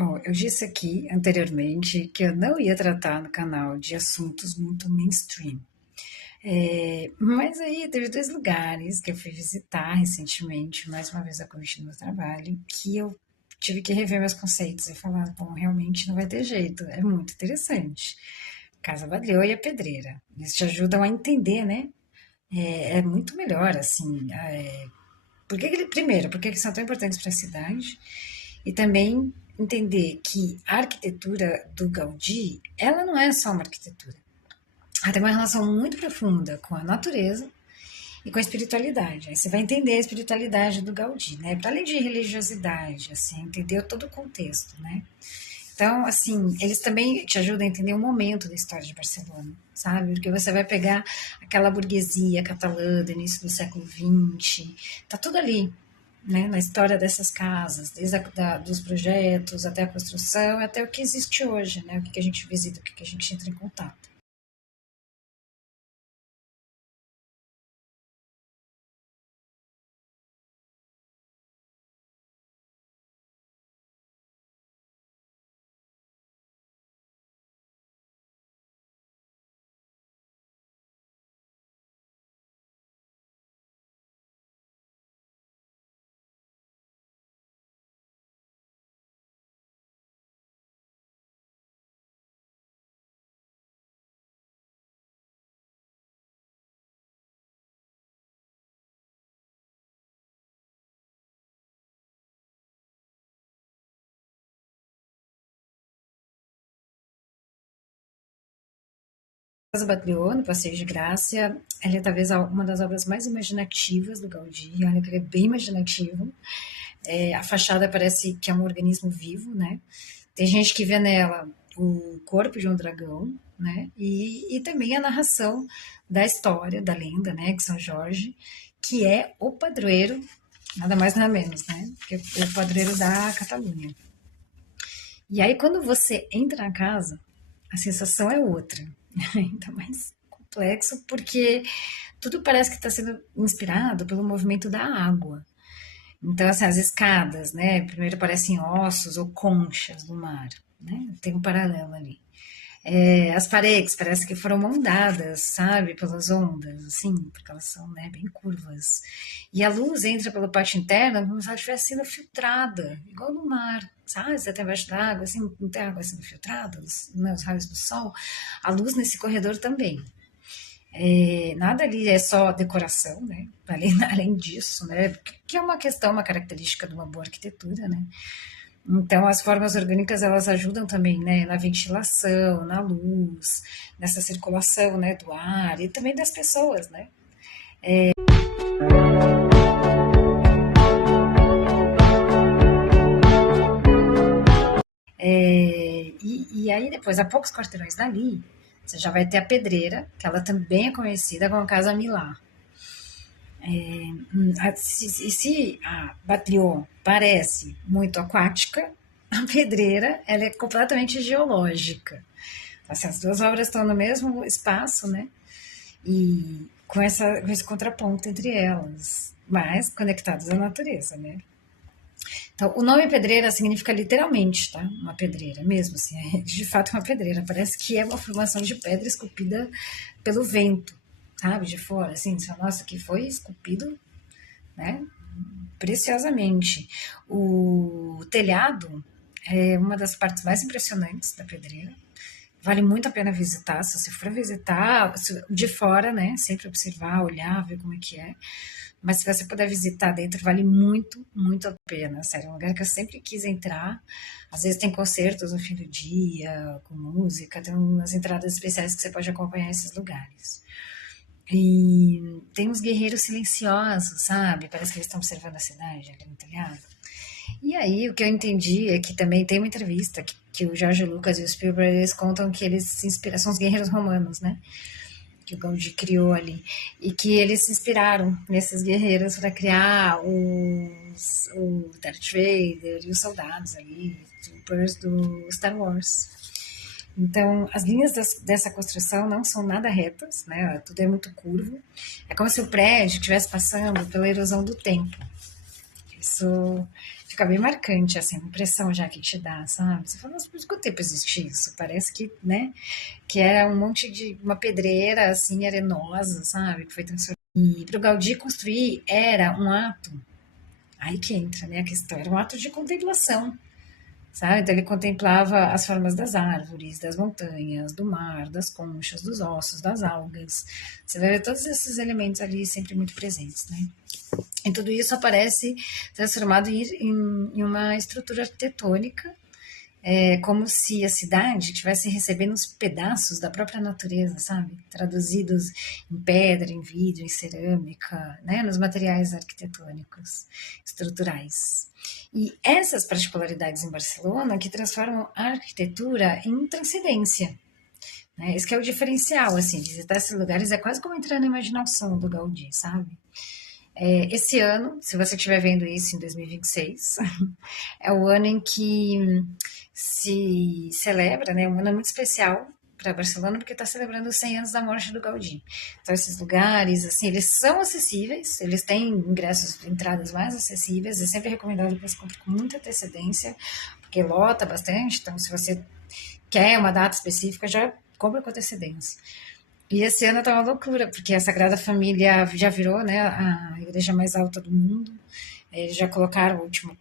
Ó, eu disse aqui anteriormente que eu não ia tratar no canal de assuntos muito mainstream. Mas aí teve dois lugares que eu fui visitar recentemente, mais uma vez a convite do meu trabalho, que eu tive que rever meus conceitos e falar, bom, realmente não vai ter jeito, é muito interessante. Casa Badriô e a Pedreira. Eles te ajudam a entender, né? É muito melhor, assim. Primeiro, por que eles são tão importantes para a cidade? E também entender que a arquitetura do Gaudí, ela não é só uma arquitetura. Ela tem uma relação muito profunda com a natureza e com a espiritualidade. Aí você vai entender a espiritualidade do Gaudí, né? Para além de religiosidade, assim, entender todo o contexto, né? Então, assim, eles também te ajudam a entender o momento da história de Barcelona, sabe? Porque você vai pegar aquela burguesia catalã do início do século XX, tá tudo ali, né? Na história dessas casas, desde dos projetos até a construção, até o que existe hoje, né? O que a gente visita, o que a gente entra em contato. Casa Batlló, no Passeio de Graça, ela é talvez uma das obras mais imaginativas do Gaudí. Olha que ele é bem imaginativo. A fachada parece que é um organismo vivo, né? Tem gente que vê nela o corpo de um dragão, né? E também a narração da história, da lenda, né? Que São Jorge, que é o padroeiro, nada mais nada menos, né? Que é o padroeiro da Catalunha. E aí, quando você entra na casa, a sensação é outra, ainda mais complexo, porque tudo parece que está sendo inspirado pelo movimento da água. Então, assim, as escadas, né? Primeiro parecem ossos ou conchas do mar, né? Tem um paralelo ali. As paredes parece que foram moldadas, sabe, pelas ondas, assim, porque elas são, né, bem curvas. E a luz entra pelo pátio interno como se ela estivesse sendo filtrada, igual no mar, sabe? Você está embaixo d'água, assim, não tem água sendo filtrada, né, os raios do sol. A luz nesse corredor também. Nada ali é só decoração, né? Além disso, né? Que é uma questão, uma característica de uma boa arquitetura, né? Então, as formas orgânicas elas ajudam também, né, na ventilação, na luz, nessa circulação, né, do ar e também das pessoas, né? E aí depois, a poucos quarteirões dali, você já vai ter a Pedreira, que ela também é conhecida como Casa Milá. Se a Batlló parece muito aquática, a Pedreira ela é completamente geológica. Assim, as duas obras estão no mesmo espaço, né? E com esse contraponto entre elas, mas conectadas à natureza, né? Então, o nome pedreira significa literalmente, tá? Uma pedreira, mesmo assim, é de fato uma pedreira. Parece que é uma formação de pedra esculpida pelo vento, sabe? De fora, assim, nossa, que foi esculpido, né? Preciosamente. O telhado é uma das partes mais impressionantes da pedreira. Vale muito a pena visitar, se você for visitar de fora, né? Sempre observar, olhar, ver como é que é. Mas se você puder visitar dentro, vale muito, muito a pena. Sério, é um lugar que eu sempre quis entrar. Às vezes tem concertos no fim do dia, com música, tem umas entradas especiais que você pode acompanhar esses lugares. E tem uns guerreiros silenciosos, sabe? Parece que eles estão observando a cidade ali no telhado. E aí, o que eu entendi é que também tem uma entrevista que o Jorge Lucas e o Spielberg eles contam que eles se inspiram, são os guerreiros romanos, né? Que o Gaudí criou ali. E que eles se inspiraram nesses guerreiros para criar o Darth Vader e os soldados ali, troopers do Star Wars. Então, as linhas dessa construção não são nada retas, né? Tudo é muito curvo. É como se o prédio estivesse passando pela erosão do tempo. Isso fica bem marcante, assim, a impressão já que te dá, sabe? Você fala, nossa, por quanto tempo existe isso? Parece que, né, que era um monte de, uma pedreira, assim, arenosa, sabe? Que foi transformada. E para o Gaudí construir era um ato, aí que entra, né, a questão, era um ato de contemplação, sabe? Então ele contemplava as formas das árvores, das montanhas, do mar, das conchas, dos ossos, das algas. Você vai ver todos esses elementos ali sempre muito presentes, né? E tudo isso aparece transformado em uma estrutura arquitetônica, como se a cidade estivesse recebendo os pedaços da própria natureza, sabe? Traduzidos em pedra, em vidro, em cerâmica, né? Nos materiais arquitetônicos, estruturais. E essas particularidades em Barcelona que transformam a arquitetura em transcendência. Né? Esse que é o diferencial, assim, visitar esses lugares é quase como entrar na imaginação do Gaudí, sabe? Esse ano, se você estiver vendo isso em 2026, é o ano em que se celebra, né, um ano muito especial para Barcelona, porque está celebrando os 100 anos da morte do Gaudí. Então, esses lugares, assim, eles são acessíveis, eles têm ingressos, entradas mais acessíveis, é sempre recomendado que você compre com muita antecedência, porque lota bastante, então se você quer uma data específica, já compra com antecedência. E esse ano tá uma loucura, porque a Sagrada Família já virou, né, a igreja mais alta do mundo. Eles já colocaram a última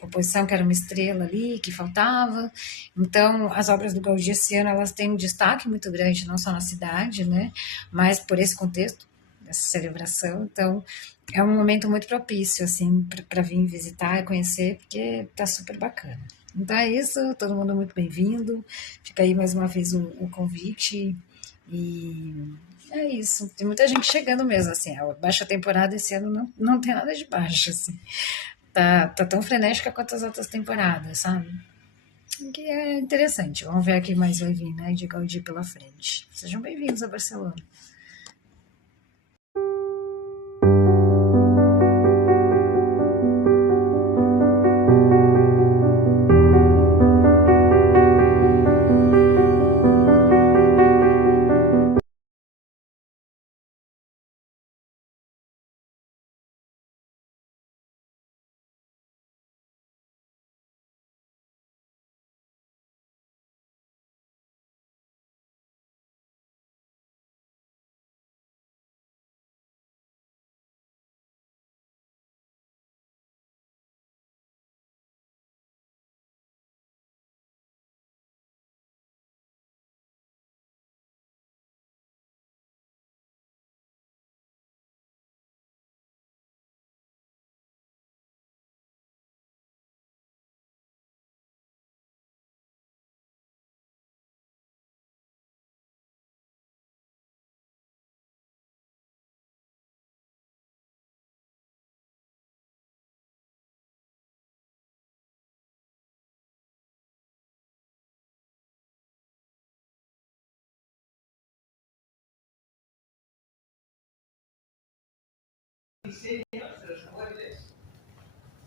oposição, que era uma estrela ali, que faltava. Então, as obras do Gaudí esse ano, elas têm um destaque muito grande, não só na cidade, né, mas por esse contexto dessa celebração. Então, é um momento muito propício, assim, para vir visitar e conhecer, porque tá super bacana. Então é isso, todo mundo muito bem-vindo. Fica aí mais uma vez o convite. E é isso. Tem muita gente chegando mesmo, assim. A baixa temporada esse ano não tem nada de baixo, assim. Tá tão frenética quanto as outras temporadas, sabe? Que é interessante. Vamos ver aqui mais vai vir, né? De Gaudí pela frente. Sejam bem-vindos a Barcelona.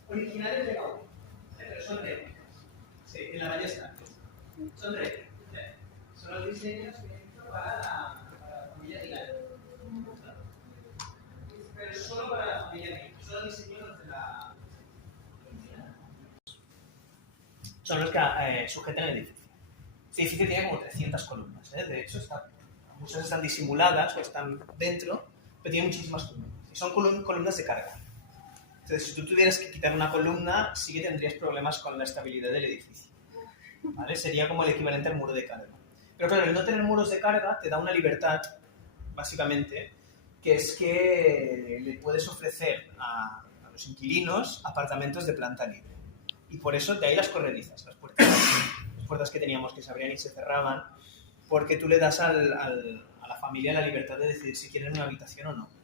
Originales de Gaudí, pero son réplicas. Sí, en la ballesta. Son réplicas. Son los diseños que hizo para la familia Milán. Pero solo para la familia Milán. Son los diseños de la. Son los que sujetan el edificio. Este edificio tiene como 300 columnas. De hecho, muchas están disimuladas o están dentro, pero tiene muchísimas columnas. Y son columnas de carga. Entonces, si tú tuvieras que quitar una columna, sí que tendrías problemas con la estabilidad del edificio. ¿Vale? Sería como el equivalente al muro de carga. Pero claro, el no tener muros de carga te da una libertad, básicamente, que es que le puedes ofrecer a los inquilinos apartamentos de planta libre. Y por eso, de ahí las corredizas, las puertas que teníamos que se abrían y se cerraban, porque tú le das a la familia la libertad de decidir si quieren una habitación o no.